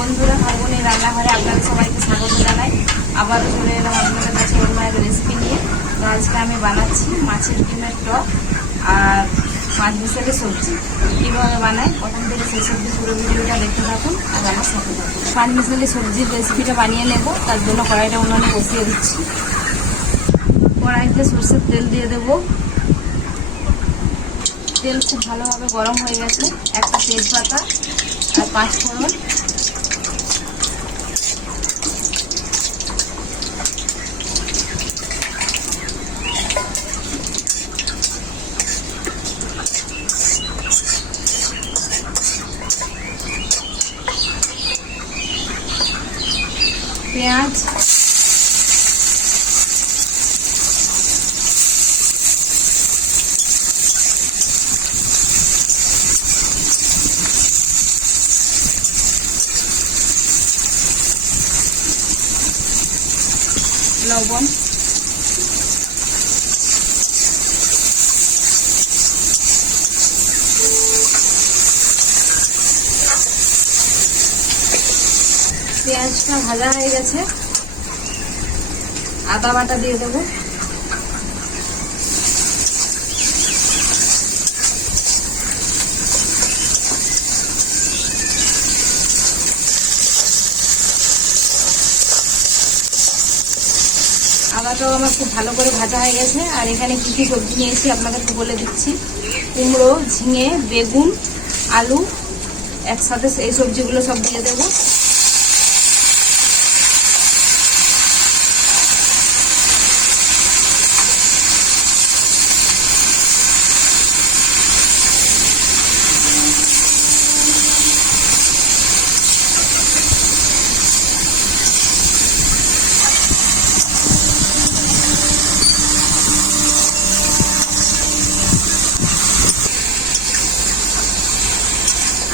বন্ধুরা, হারমোনির রান্নাঘরে আপনাদের সবাইকে স্বাগত জানাই। আবারও চলে এলাম আপনাদের কাছে অন্য এক রেসিপি নিয়ে। তো আজকে আমি বানাচ্ছি মাছের ডিমের টক আর মাছ মিশালি সবজি। কীভাবে বানাই প্রথম থেকে শেষ অবধি পুরো ভিডিওটা দেখতে থাকুন আর আমার সাথে থাকুন। মাছ মিশালি সবজির রেসিপিটা বানিয়ে নেব, তার জন্য কড়াইটা উনুনে বসিয়ে দিচ্ছি। কড়াইতে সরষের তেল দিয়ে দেবো। তেল খুব ভালোভাবে গরম হয়ে গেছে। একটা তেজপাতা আর 5 ফোড়ন, পেঁয়াজ, লবণ, পেঁয়াজটা ভাজা হয়ে গেছে। আদা বাটা দিয়ে দেবো। আদাটাও আমার খুব ভালো করে ভাজা হয়ে গেছে। আর এখানে কী কী সবজি নিয়েছি আপনাদেরকে বলে দিচ্ছি। কুমড়ো, ঝিঙে, বেগুন, আলু একসাথে এই সবজিগুলো সব দিয়ে দেবো।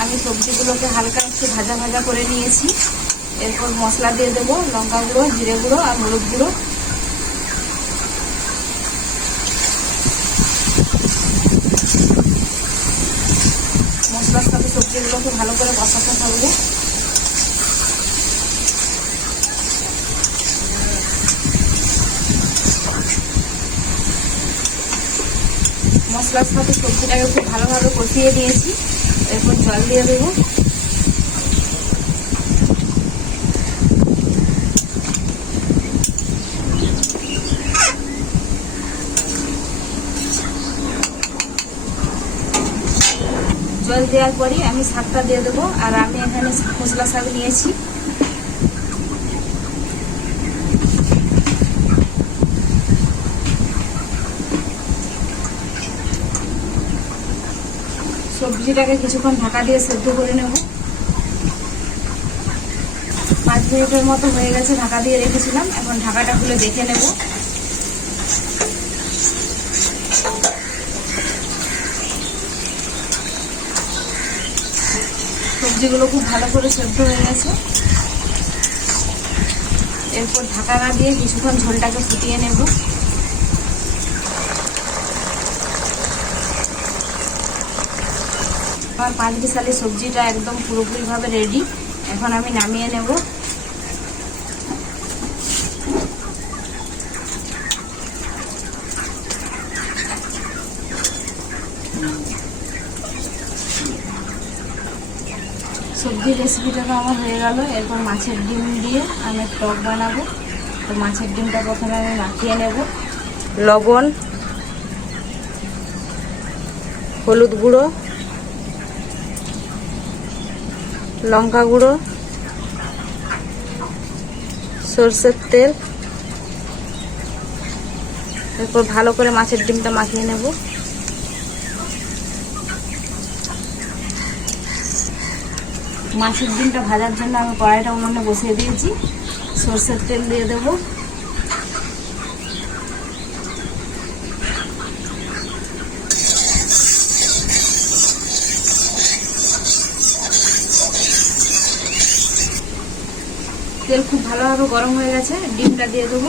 আমি সবজিগুলোকে হালকা একটু ভাজা ভাজা করে নিয়েছি। এরপর মশলা দিয়ে দেবো, লঙ্কা গুঁড়ো, জিরে গুঁড়ো আর হলুদ গুঁড়ো। মশলার সাথে সবজিগুলোকে ভালো করে কষাতে থাকবো। মশলার সাথে সবজিটাকে খুব ভালোভাবে কষিয়ে দিয়েছি। এরপর জল দিয়ে দেবো। জল দেওয়ার পরই আমি শাকটা দিয়ে দেবো। আর আমি এখানে মশলা শাক নিয়েছি। সবজিটাকে কিছুক্ষণ ঢাকা দিয়ে সেদ্ধ করে নেব। 5 মিনিটের মতো হয়ে গেছে ঢাকা দিয়ে রেখেছিলাম। এখন ঢাকাটা খুলে দেখে নেব। সবজিগুলো খুব ভালো করে সেদ্ধ হয়ে গেছে। এরপর ঢাকা না দিয়ে কিছুক্ষণ ঝোলটাকে ফুটিয়ে নেব। আমার 5 মিশালি সবজিটা একদম পুরোপুরিভাবে রেডি। এখন আমি নামিয়ে নেব। সবজির রেসিপিটা তো আমার হয়ে গেল। এরপর মাছের ডিম দিয়ে আমি টক বানাবো। তো মাছের ডিমটা প্রথমে আমি মাখিয়ে নেব। লবণ, হলুদ গুঁড়ো, লঙ্কা গুঁড়ো, সরষের তেল। এরপর ভালো করে মাছের ডিমটা মাখিয়ে নেব। মাছের ডিমটা ভাজার জন্য আমি কড়াইটা উনুনে বসিয়ে দিয়েছি। সরষের তেল দিয়ে দেবো। তেল খুব ভালোভাবে গরম হয়ে গেছে। ডিমটা দিয়ে দেবো।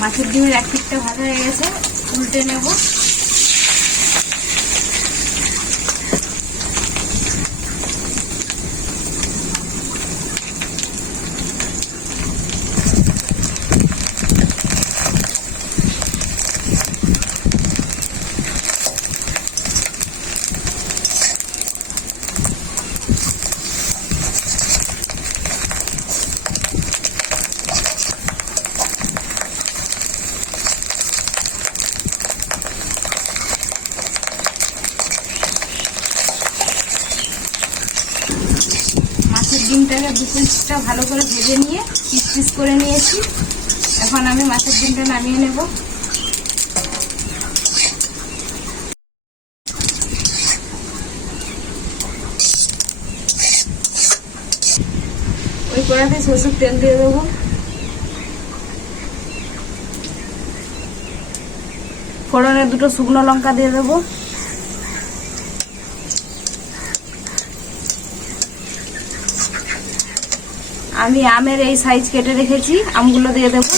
মাছের ডিমের এক পিঠটা ভাজা হয়ে গেছে, উল্টে নেব। মাছের ডিমটাকে দু পিসটা ভালো করে ভেজে নিয়ে পিস পিস করে নিয়েছি। এখন আমি মাছের ডিমটা নামিয়ে নেব। ওই কড়াতে সরষের তেল দিয়ে দেবো। ফোড়নে দুটো শুকনো লঙ্কা দিয়ে দেবো। আমি আমের এই সাইজ কেটে রেখেছি, আমগুলো দিয়ে দেবো।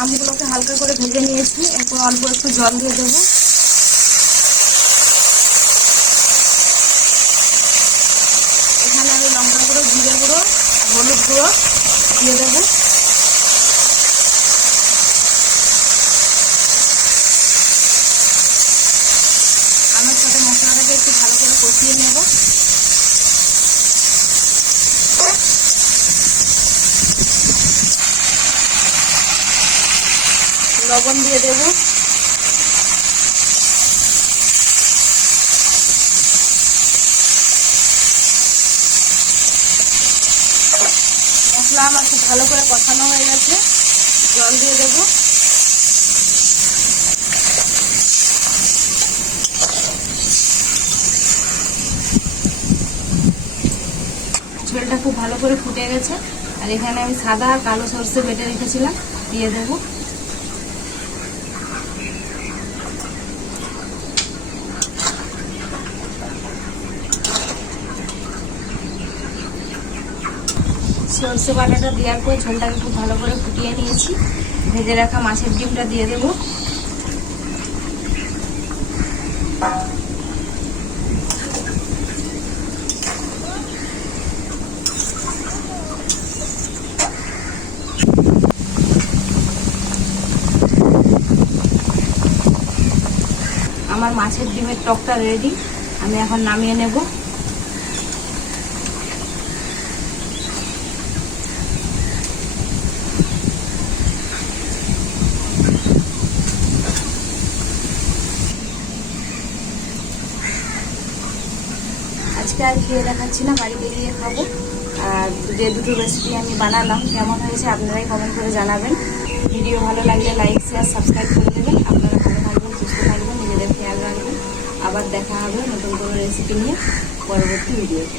আমগুলোকে হালকা করে ভেজে নিয়েছি, এরপর অল্প একটু জল দিয়ে দেবো। এখানে আমি লঙ্কা গুঁড়ো, জিরে গুঁড়ো, হলুদ গুঁড়ো দিয়ে দেবো। আমের সাথে মশলাটাকে একটু ভালো করে কষিয়ে নেব। লবণ দিয়ে দেবো। মশলা আমার খুব ভালো করে কষানো হয়ে গেছে, জল দিয়ে দেবো। ঝোলটা খুব ভালো করে ফুটে গেছে, আর এখানে আমি সাদা আর কালো সরষে বেটে রেখেছিলাম, দিয়ে দেবো। সরষে বাটাটা দেওয়ার পর ঝোলটাকে খুব ভালো করে ফুটিয়ে নিয়েছি। ভেজে রাখা মাছের ডিমটা দিয়ে দেবো। আমার মাছের ডিমের টকটা রেডি, আমি এখন নামিয়ে নেব। আজকে আর খেয়ে দেখাচ্ছি না, বাড়িতে গিয়ে খাবো। আর যে দুটো রেসিপি আমি বানালাম কেমন হয়েছে আপনারাই কমেন্ট করে জানাবেন। ভিডিও ভালো লাগলে লাইক, শেয়ার, সাবস্ক্রাইব করে দেবেন। আপনারা ভালো থাকবেন, সুস্থ থাকবেন, নিজেদের খেয়াল রাখবেন। আবার দেখা হবে নতুন কোনো রেসিপি নিয়ে পরবর্তী ভিডিওতে।